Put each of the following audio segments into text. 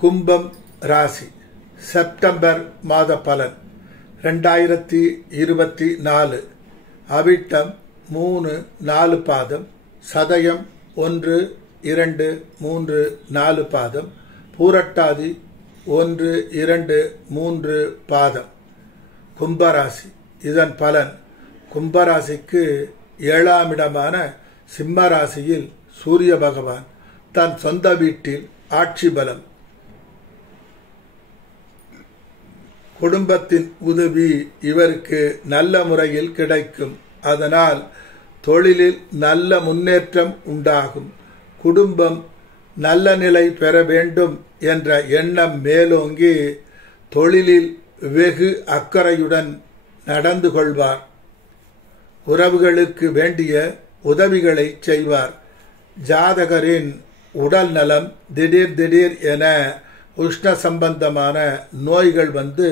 கும்பம் ராசி செப்டம்பர் மாத பலன் 2024. அவிட்டம் 3-4 பாதம், சதயம் 1-2-3-4 பாதம், பூரட்டாதி 1-2-3 பாதம். கும்பராசி. இதன் பலன்: கும்பராசிக்கு 7ஆம் இடமான சிம்ம ராசியில் சூரிய பகவான் தன் சொந்த வீட்டில் ஆட்சி பலம். குடும்பத்தின் உதவி இவருக்கு நல்ல முறையில் கிடைக்கும். அதனால் தொழிலில் நல்ல முன்னேற்றம் உண்டாகும். குடும்பம் நல்ல நிலை பெற வேண்டும் என்ற எண்ணம் மேலோங்கி தொழிலில் வெகு அக்கறையுடன் நடந்து கொள்வார். உறவுகளுக்கு வேண்டிய உதவிகளை செய்வார். ஜாதகரின் உடல் நலம் திடீர் என உஷ்ண சம்பந்தமான நோய்கள் வந்து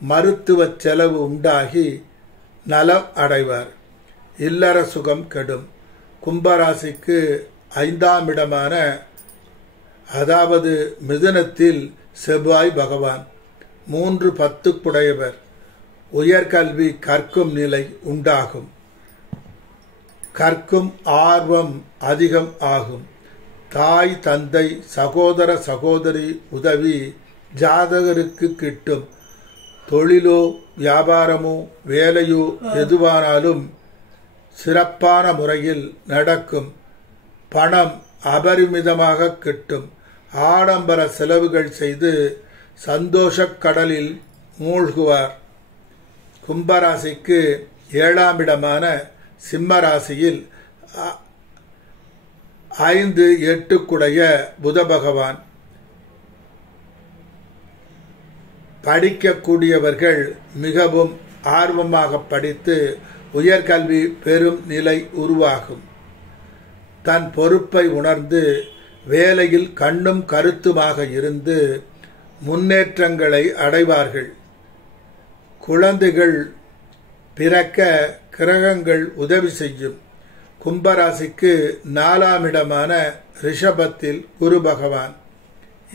மருத்துவ செலவு உண்டாகி நலம் அடைவார். இல்லற சுகம் கெடும். கும்பராசிக்கு 5ஆம் இடமான அதாவது மிதுனத்தில் செவ்வாய் பகவான் 3-10 உயர்கல்வி கற்கும் நிலை உண்டாகும். கற்கும் ஆர்வம் அதிகம் ஆகும். தாய் தந்தை சகோதர சகோதரி உதவி ஜாதகருக்கு கிட்டும். தொழிலோ வியாபாரமோ வேலையோ எதுவானாலும் சிறப்பான முறையில் நடக்கும். பணம் அபரிமிதமாக கிட்டும். ஆடம்பர செலவுகள் செய்து சந்தோஷக் கடலில் மூழ்குவார். கும்பராசிக்கு 7ஆம் இடமான சிம்ம ராசியில் 5-8 புத பகவான். படிக்கக்கூடியவர்கள் மிகவும் ஆர்வமாக படித்து உயர்கல்வி பெறும் நிலை உருவாகும். தன் பொறுப்பை உணர்ந்து வேலையில் கண்ணும் கருத்துமாக இருந்து முன்னேற்றங்களை அடைவார்கள். குழந்தைகள் பிறக்க கிரகங்கள் உதவி செய்யும். கும்பராசிக்கு 4ஆம் இடமான ரிஷபத்தில் குரு பகவான்.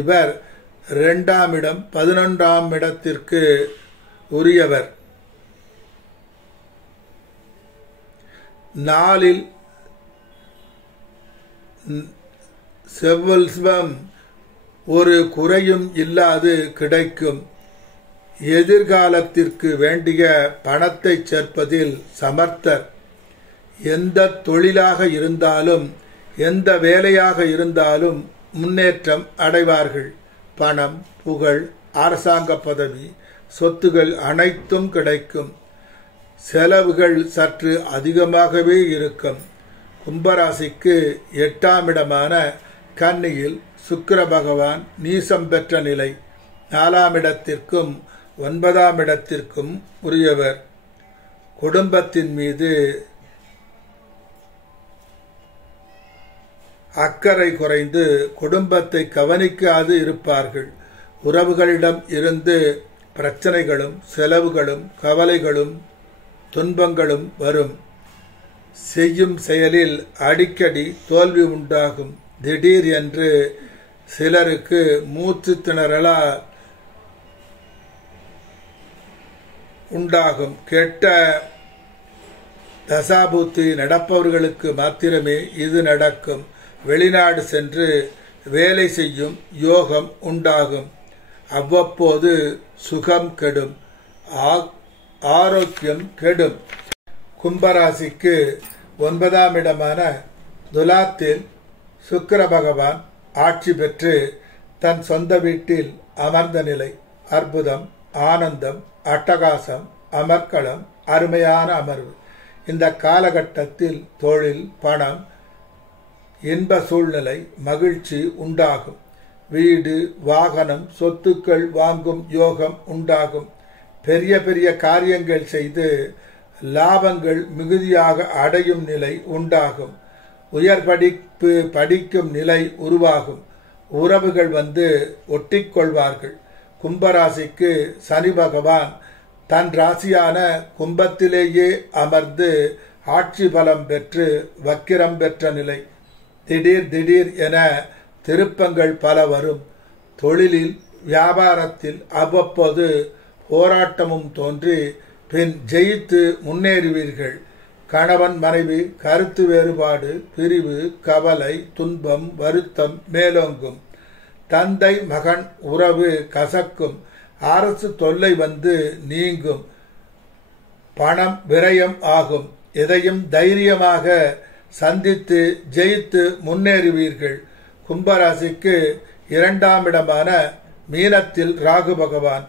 இவர் 2ஆம் இடம் 11ஆம் இடத்திற்கு உரியவர். 4இல் செல்வம் ஒரு குறையும் இல்லாது கிடைக்கும். எதிர்காலத்திற்கு வேண்டிய பணத்தை சேர்ப்பதில் சமர்த்தர். எந்த தொழிலாக இருந்தாலும் எந்த வேலையாக இருந்தாலும் முன்னேற்றம் அடைவார்கள். பணம், புகழ், அரசாங்க பதவி, சொத்துகள் அனைத்தும் கிடைக்கும். செலவுகள் சற்று அதிகமாகவே இருக்கும். கும்பராசிக்கு 8ஆம் இடமான கன்னியில் சுக்கிர பகவான் நீசம் பெற்ற நிலை. 4ஆம் இடத்திற்கும் 9ஆம் இடத்திற்கும் உரியவர். குடும்பத்தின் மீது அக்கறை குறைந்து குடும்பத்தை கவனிக்காது இருப்பார்கள். உறவுகளிடம் இருந்து பிரச்சனைகளும் செலவுகளும் கவலைகளும் துன்பங்களும் வரும். செய்யும் செயலில் அடிக்கடி தோல்வி உண்டாகும். திடீர் என்று சிலருக்கு மூச்சு திணறலா உண்டாகும். கெட்ட தசாபுத்தி நடப்பவர்களுக்கு மாத்திரமே இது நடக்கும். வெளிநாடு சென்று வேலை செய்யும் யோகம் உண்டாகும். அவ்வப்போது சுகம் கெடும். ஆரோக்கியம் கெடும். கும்பராசிக்கு 9ஆம் இடமான துலாத்தில் சுக்கிர பகவான் ஆட்சி பெற்று தன் சொந்த வீட்டில் அமர்ந்த நிலை. அற்புதம், ஆனந்தம், அட்டகாசம், அமர்க்களம், அருமையான அமர்வு. இந்த காலகட்டத்தில் தொழில், பணம், இன்ப சூழ்நிலை, மகிழ்ச்சி உண்டாகும். வீடு, வாகனம், சொத்துக்கள் வாங்கும் யோகம் உண்டாகும். பெரிய பெரிய காரியங்கள் செய்து லாபங்கள் மிகுதியாக அடையும் நிலை உண்டாகும். உயர் படிக்கும் நிலை உருவாகும். உறவுகள் வந்து ஒட்டிக்கொள்வார்கள். கும்பராசிக்கு சனி பகவான் தன் ராசியான கும்பத்திலேயே அமர்ந்து ஆட்சி பலம் பெற்று வக்கிரம் பெற்ற நிலை. திடீர் என திருப்பங்கள் பல வரும். தொழிலில் வியாபாரத்தில் அவ்வப்போது போராட்டமும் தோன்றி பின் ஜெயித்து முன்னேறுவீர்கள். கணவன் மனைவி கருத்து வேறுபாடு, பிரிவு, கவலை, துன்பம், வருத்தம் மேலோங்கும். தந்தை மகன் உறவு கசக்கும். அரசு தொல்லை வந்து நீங்கும். பணம் விரயம் ஆகும். எதையும் தைரியமாக சந்தித்து ஜெயித்து முன்னேறுவீர்கள். கும்பராசிக்கு 2ஆம் இடமான மீனத்தில் ராகு பகவான்.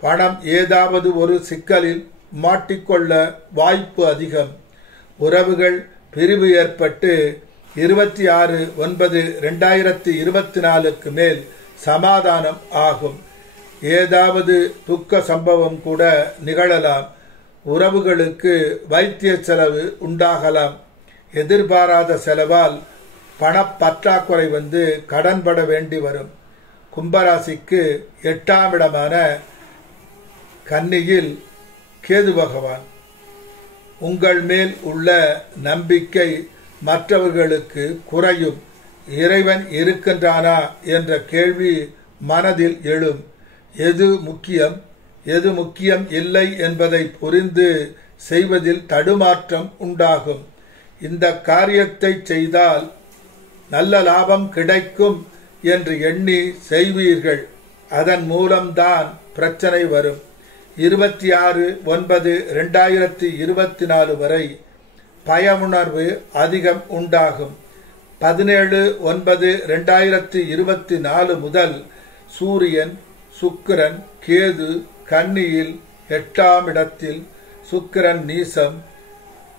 பணம் ஏதாவது ஒரு சிக்கலில் மாட்டிக்கொள்ள வாய்ப்பு அதிகம். உறவுகள் பிரிவு ஏற்பட்டு 26/9/2024 மேல் சமாதானம் ஆகும். ஏதாவது துக்க சம்பவம் கூட நிகழலாம். உறவுகளுக்கு வைத்திய செலவு உண்டாகலாம். எதிர்பாராத செலவால் பணப்பற்றாக்குறை வந்து கடன்பட வேண்டி வரும். கும்பராசிக்கு 8ஆம் இடமான கன்னியில் கேது பகவான். உங்கள் மேல் உள்ள நம்பிக்கை மற்றவர்களுக்கு குறையும். இறைவன் இருக்கின்றானா என்ற கேள்வி மனதில் எழும். எது முக்கியம் இல்லை என்பதை புரிந்து செய்வதில் தடுமாற்றம் உண்டாகும். இந்த காரியத்தை செய்தால் நல்ல லாபம் கிடைக்கும் என்று எண்ணி செய்வீர்கள். அதன் மூலம்தான் பிரச்சனை வரும். 26/9/2024 வரை பயமுணர்வு அதிகம் உண்டாகும். 17/9/2024 முதல் சூரியன், சுக்கிரன், கேது கன்னியில் 8ஆம் இடத்தில். சுக்கிரன்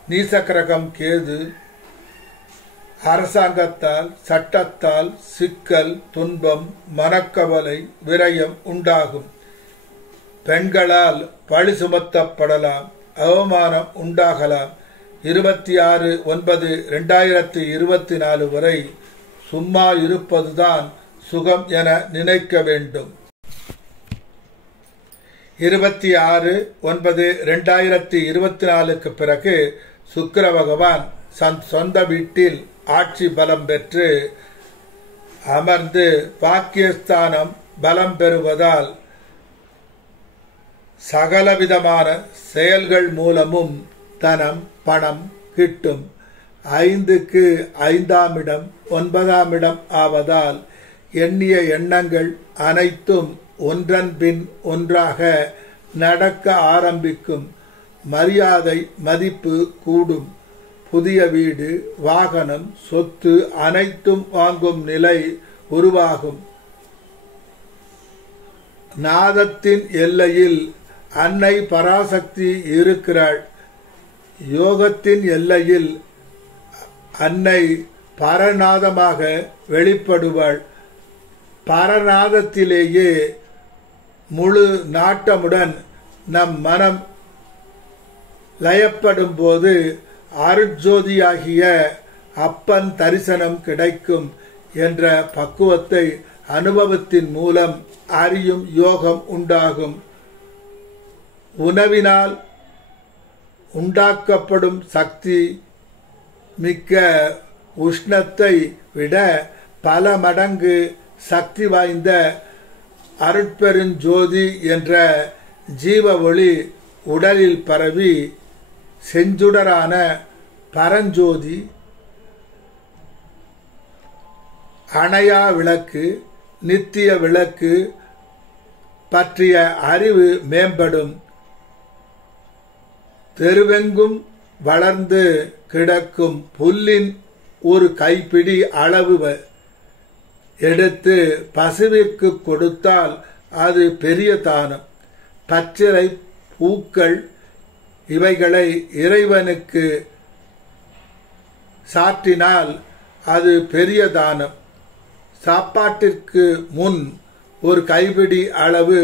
நீசக்கிரகம் கேது. அரசாங்கத்தால் சட்டத்தால் சிக்கல், துன்பம், மனக்கவலை, விரயம் உண்டாகும். பெண்களால் பழி சுமத்தப்படலாம். அவமானம் உண்டாகலாம். 26/9/2024 வரை சும்மா இருப்பதுதான் சுகம் என நினைக்க வேண்டும். 26/9/2024 பிறகு சுக்கிர பகவான் சொந்த வீட்டில் ஆட்சி பலம் பெற்று அமர்ந்து பாக்கியஸ்தானம் பலம் பெறுவதால் சகலவிதமான செயல்கள் மூலமும் தனம் பணம் கிட்டும். 5க்கு 5ஆம் இடம் 9ஆம் இடம் ஆவதால் எண்ணிய எண்ணங்கள் அனைத்தும் ஒன்றன் பின் ஒன்றாக நடக்க ஆரம்பிக்கும். மரியாதை மதிப்பு கூடும். புதிய வீடு, வாகனம், சொத்து அனைத்தும் வாங்கும் நிலை உருவாகும். நாதத்தின் எல்லையில் அன்னை பராசக்தி இருக்கிறாள். யோகத்தின் எல்லையில் அன்னை பரநாதமாக வெளிப்படுவாள். பரநாதத்திலேயே முழு நாட்டமுடன் நம் மனம் லயப்படும் போது அருட்ஜோதியாகிய அப்பன் தரிசனம் கிடைக்கும் என்ற பக்குவத்தை அனுபவத்தின் மூலம் அறியும் யோகம் உண்டாகும். உணவினால் உண்டாக்கப்படும் சக்தி மிக்க உஷ்ணத்தை விட பல மடங்கு சக்தி வாய்ந்த அருட்பெருஞ்சோதி என்ற ஜீவ ஒளி உடலில் பரவி செஞ்சுடரான பரஞ்சோதி அணையா விளக்கு, நித்திய விளக்கு பற்றிய அறிவு மேம்படும். தெருவெங்கும் வளர்ந்து கிடக்கும் புல்லின் ஒரு கைப்பிடி அளவு எடுத்து பசுவிற்கு கொடுத்தால் அது பெரிய தானம். பச்சிலை பூக்கள் இவைகளை இறைவனுக்கு சாற்றினால் அது பெரிய தானம். சாப்பாட்டிற்கு முன் ஒரு கைப்பிடி அளவு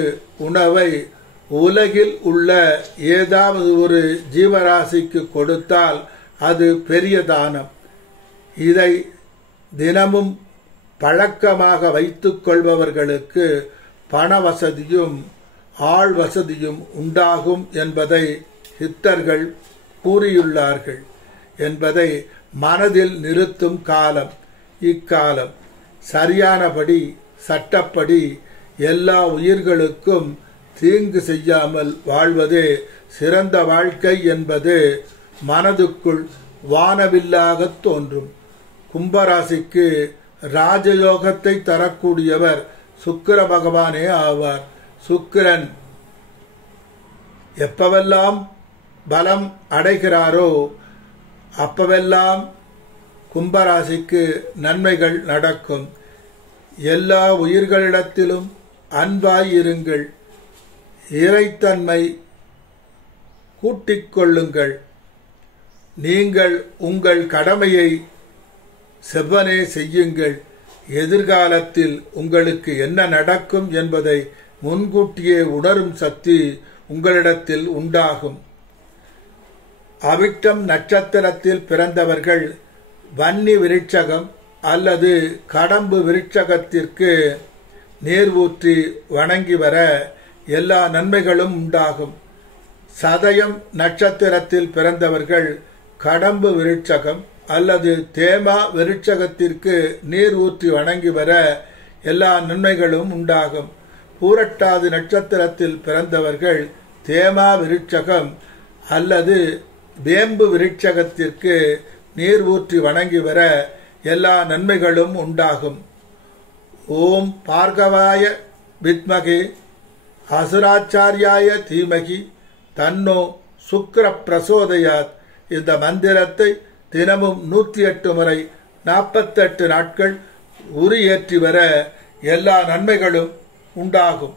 உணவை உலகில் உள்ள ஏதாவது ஒரு ஜீவராசிக்கு கொடுத்தால் அது பெரிய தானம். இதை தினமும் பழக்கமாக வைத்துக் கொள்பவர்களுக்கு பண வசதியும் ஆள் வசதியும் உண்டாகும் என்பதை சித்தர்கள் கூறியுள்ளார்கள் என்பதை மனதில் நிறுத்தும் காலம் இக்காலம். சரியானபடி சட்டப்படி எல்லா உயிர்களுக்கும் தீங்கு செய்யாமல் வாழ்வதே சிறந்த வாழ்க்கை என்பது மனதுக்குள் வானவில்லாகத் தோன்றும். கும்பராசிக்கு ராஜயோகத்தை தரக்கூடியவர் சுக்கிர பகவானே ஆவார். சுக்கிரன் எப்பவெல்லாம் பலம் அடைகிறாரோ அப்பவெல்லாம் கும்பராசிக்கு நன்மைகள் நடக்கும். எல்லா உயிர்களிடத்திலும் அன்பாய் இருங்கள். இறைத்தன்மை கூட்டிக் கொள்ளுங்கள். நீங்கள் உங்கள் கடமையை செவ்வனே செய்யுங்கள். எதிர்காலத்தில் உங்களுக்கு என்ன நடக்கும் என்பதை முன்கூட்டியே உணரும் சக்தி உங்களிடத்தில் உண்டாகும். அவிட்டம் நட்சத்திரத்தில் பிறந்தவர்கள் வன்னி விருட்சகம் அல்லது கடம்பு விருட்சகத்திற்கு நீர் ஊற்றி வணங்கி வர எல்லா நன்மைகளும் உண்டாகும். சதயம் நட்சத்திரத்தில் பிறந்தவர்கள் கடம்பு விருட்சகம் அல்லது தேமா விருட்சகத்திற்கு நீர் ஊற்றி வணங்கி வர எல்லா நன்மைகளும் உண்டாகும். பூரட்டாதி நட்சத்திரத்தில் பிறந்தவர்கள் தேமா விருட்சகம் அல்லது வேம்பு விருட்சகத்திற்கு நீர் ஊற்றி வணங்கி வர எல்லா நன்மைகளும் உண்டாகும். ஓம் பார்கவாய வித்மகே அசுராச்சாரியாய தீமகி தன்னோ சுக்கிர பிரசோதயாத். இந்த மந்திரத்தை தினமும் 108 முறை 48 நாட்கள் உரியேற்றி வர எல்லா நன்மைகளும் உண்டாகும்.